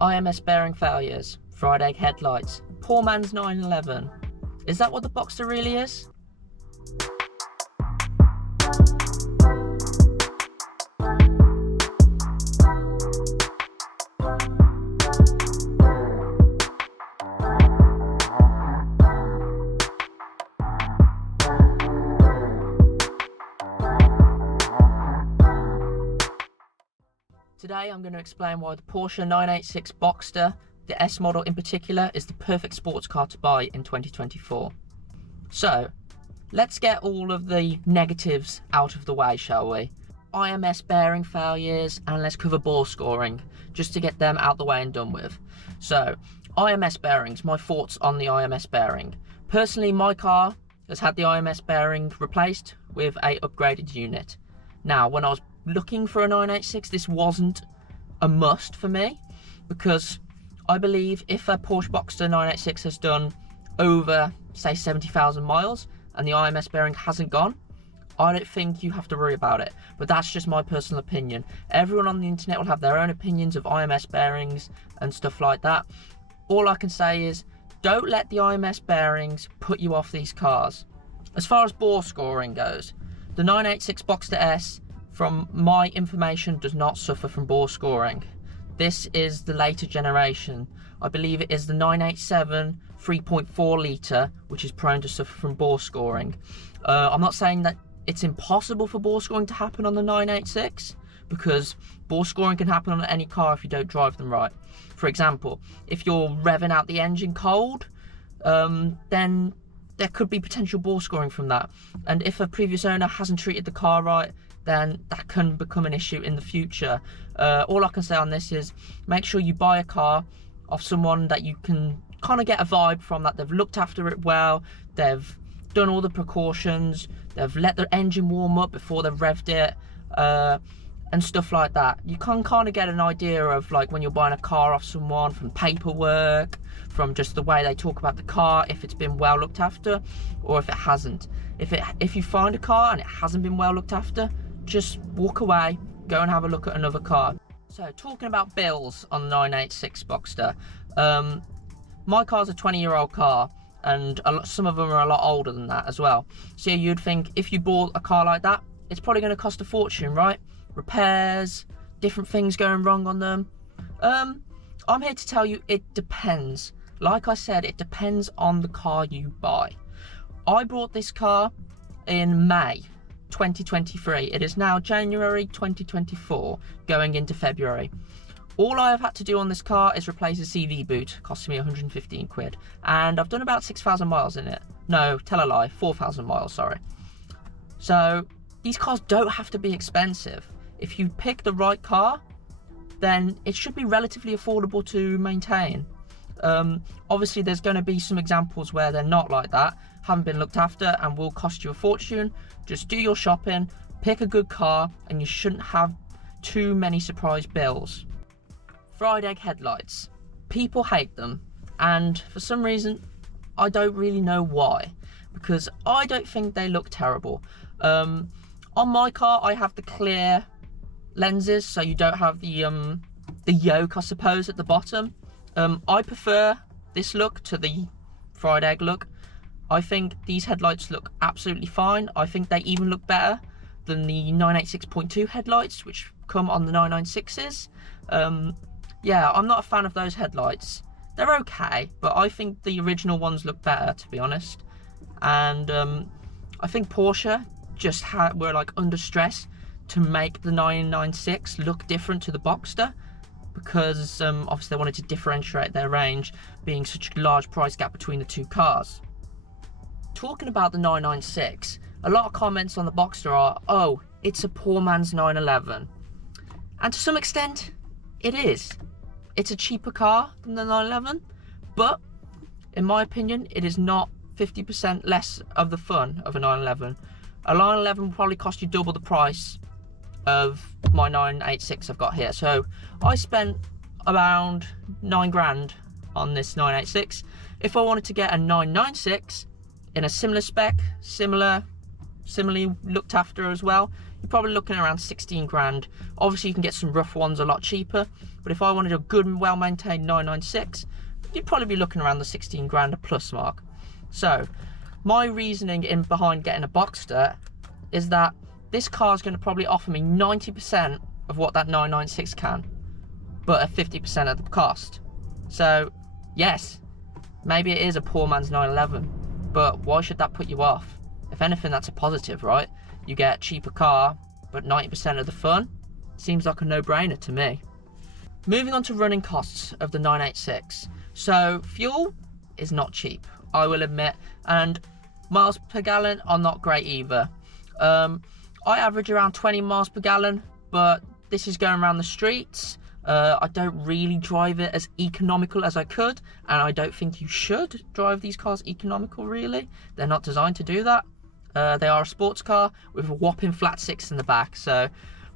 IMS bearing failures, fried egg headlights, poor man's 911. Is that what the Boxster really is? Today I'm going to explain why the Porsche 986 Boxster, the S model in particular, is the perfect sports car to buy in 2024. So, let's get all of the negatives out of the way, shall we? IMS bearing failures, and let's cover ball scoring, just to get them out the way and done with. So, IMS bearings, my thoughts on the IMS bearing. Personally, my car has had the IMS bearing replaced with a upgraded unit. Now, when I was looking for a 986, this wasn't a must for me, because I believe if a Porsche Boxster 986 has done over, say, 70,000 miles and the IMS bearing hasn't gone, I don't think you have to worry about it. But that's just my personal opinion. Everyone on the internet will have their own opinions of IMS bearings and stuff like that. All I can say is, don't let the IMS bearings put you off these cars. As far as ball scoring goes, the 986 Boxster S, from my information, does not suffer from ball scoring. This is the later generation. I believe it is the 987 3.4 litre, which is prone to suffer from ball scoring. I'm not saying that it's impossible for ball scoring to happen on the 986, because ball scoring can happen on any car if you don't drive them right. For example, if you're revving out the engine cold, then there could be potential ball scoring from that. And if a previous owner hasn't treated the car right, then that can become an issue in the future. All I can say on this is, make sure you buy a car off someone that you can kind of get a vibe from, that they've looked after it well, they've done all the precautions, they've let the engine warm up before they've revved it, and stuff like that. You can kind of get an idea of, like, when you're buying a car off someone, from paperwork, from just the way they talk about the car, if it's been well looked after or if it hasn't. If you find a car and it hasn't been well looked after, just walk away, go and have a look at another car. So, talking about bills on the 986 Boxster, my car's a 20-year-old car, and some of them are a lot older than that as well. So you'd think if you bought a car like that, it's probably going to cost a fortune, right? Repairs, different things going wrong on them. I'm here to tell you it depends. Like I said, it depends on the car you buy. I bought this car in May 2023. It is now January 2024, going into February. All I have had to do on this car is replace a CV boot, costing me 115 quid, and I've done about 6,000 miles in it. No, tell a lie, 4,000 miles, sorry. So these cars don't have to be expensive. If you pick the right car, then it should be relatively affordable to maintain. Obviously there's going to be some examples where they're not like that, haven't been looked after, and will cost you a fortune. Just do your shopping, pick a good car, and you shouldn't have too many surprise bills. Fried egg headlights. People hate them, and for some reason I don't really know why, because I don't think they look terrible. On my car I have the clear lenses, so you don't have the yoke, I suppose, at the bottom. I prefer this look to the fried egg look. I think these headlights look absolutely fine. I think they even look better than the 986.2 headlights, which come on the 996s. Yeah, I'm not a fan of those headlights. They're okay, but I think the original ones look better, to be honest. And I think Porsche just were like under stress to make the 996 look different to the Boxster, because obviously they wanted to differentiate their range, being such a large price gap between the two cars. Talking about the 996, a lot of comments on the Boxster are, oh, it's a poor man's 911. And to some extent, it is. It's a cheaper car than the 911, but in my opinion, it is not 50% less of the fun of a 911. A 911 will probably cost you double the price of my 986 I've got here. So I spent around 9 grand on this 986. If I wanted to get a 996 in a similar spec, similarly looked after as well, you're probably looking around 16 grand. Obviously you can get some rough ones a lot cheaper, but if I wanted a good and well-maintained 996, you'd probably be looking around the 16 grand plus mark. So my reasoning behind getting a Boxster is that this car is going to probably offer me 90% of what that 996 can, but at 50% of the cost. So yes, maybe it is a poor man's 911, but why should that put you off? If anything, that's a positive, right? You get a cheaper car, but 90% of the fun. Seems like a no-brainer to me. Moving on to running costs of the 986. So fuel is not cheap, I will admit, and miles per gallon are not great either. I average around 20 miles per gallon, but this is going around the streets. I don't really drive it as economical as I could, and I don't think you should drive these cars economical, really. They're not designed to do that. They are a sports car with a whopping flat 6 in the back. So,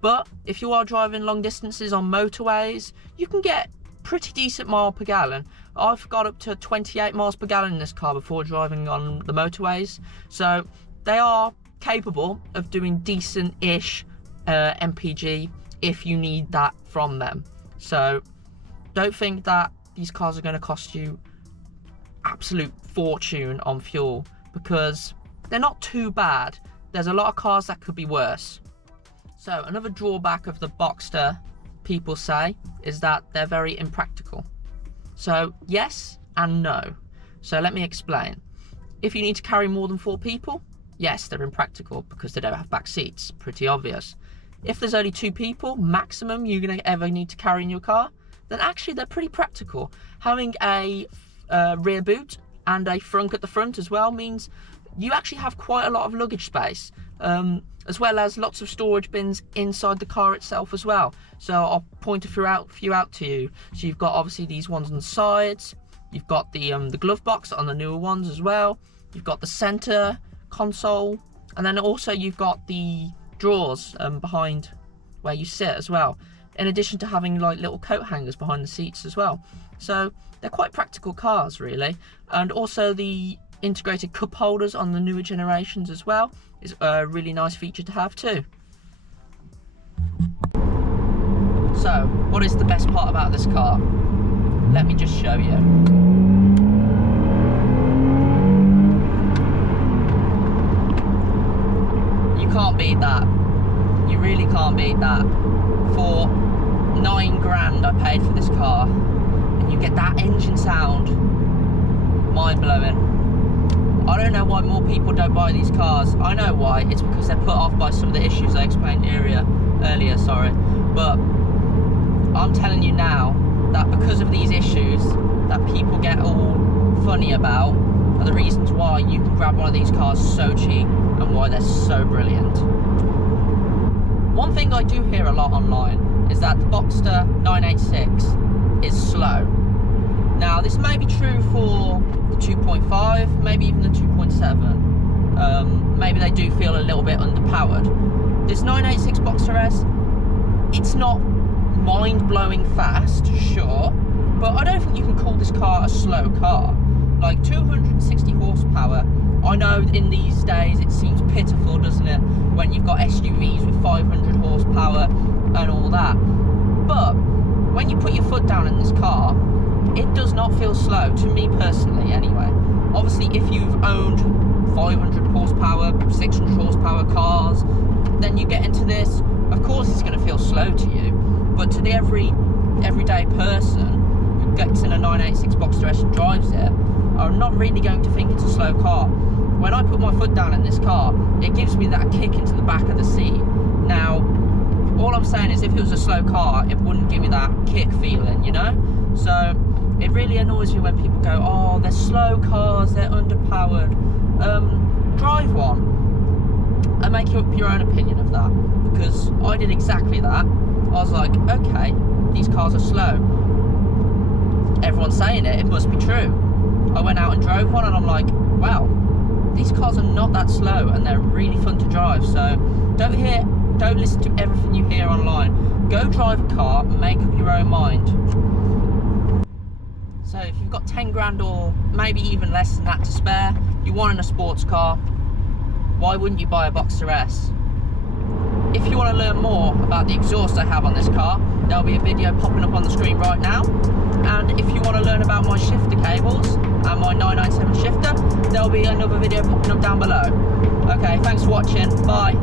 but if you are driving long distances on motorways, you can get pretty decent mile per gallon. I've got up to 28 miles per gallon in this car before driving on the motorways. So they are capable of doing decent-ish MPG if you need that from them. So don't think that these cars are going to cost you absolute fortune on fuel, because they're not too bad. There's a lot of cars that could be worse. So another drawback of the Boxster, people say, is that they're very impractical. So yes and no. So let me explain. If you need to carry more than 4 people, yes, they're impractical because they don't have back seats. Pretty obvious. If there's only 2 people maximum you're going to ever need to carry in your car, then actually they're pretty practical. Having a rear boot and a frunk at the front as well means you actually have quite a lot of luggage space, as well as lots of storage bins inside the car itself as well. So I'll point a few out to you. So you've got obviously these ones on the sides, you've got the glove box on the newer ones as well, you've got the center console, and then also you've got the drawers behind where you sit as well, in addition to having like little coat hangers behind the seats as well. So they're quite practical cars, really. And also the integrated cup holders on the newer generations as well is a really nice feature to have too. So what is the best part about this car? Let me just show you. You can't beat that. You really can't beat that. For 9 grand I paid for this car, and you get that engine sound. Mind blowing. I don't know why more people don't buy these cars. I know why. It's because they're put off by some of the issues I explained earlier. But I'm telling you now that because of these issues that people get all funny about are the reasons why you can grab one of these cars so cheap and why they're so brilliant. One thing I do hear a lot online is that the Boxster 986 is slow. Now this may be true for the 2.5, maybe even the 2.7. Maybe they do feel a little bit underpowered. This 986 Boxster S, it's not mind-blowing fast, sure, but I don't think you can call this car a slow car. Like 260 horsepower, I know in these days it seems pitiful, doesn't it, when you've got SUVs with 500 horsepower and all that. But when you put your foot down in this car, it does not feel slow, to me personally anyway. Obviously if you've owned 500 horsepower, 600 horsepower cars, then you get into this, of course it's going to feel slow to you, but to the everyday person who gets in a 986 Boxster S and drives it, are not really going to think it's a slow car. When I put my foot down in this car, it gives me that kick into the back of the seat. Now, all I'm saying is if it was a slow car, it wouldn't give me that kick feeling, you know? So it really annoys me when people go, oh, they're slow cars, they're underpowered. Drive one and make up your own opinion of that, because I did exactly that. I was like, okay, these cars are slow. Everyone's saying it must be true. I went out and drove one and I'm like, wow, these cars are not that slow and they're really fun to drive. So don't listen to everything you hear online. Go drive a car and make up your own mind. So if you've got 10 grand or maybe even less than that to spare, you want in a sports car, why wouldn't you buy a Boxster S? if you want to learn more about the exhaust I have on this car, there'll be a video popping up on the screen right now. And if you want to learn about my shifter cables and my 997 shifter, there'll be another video popping up down below. Okay, thanks for watching. Bye.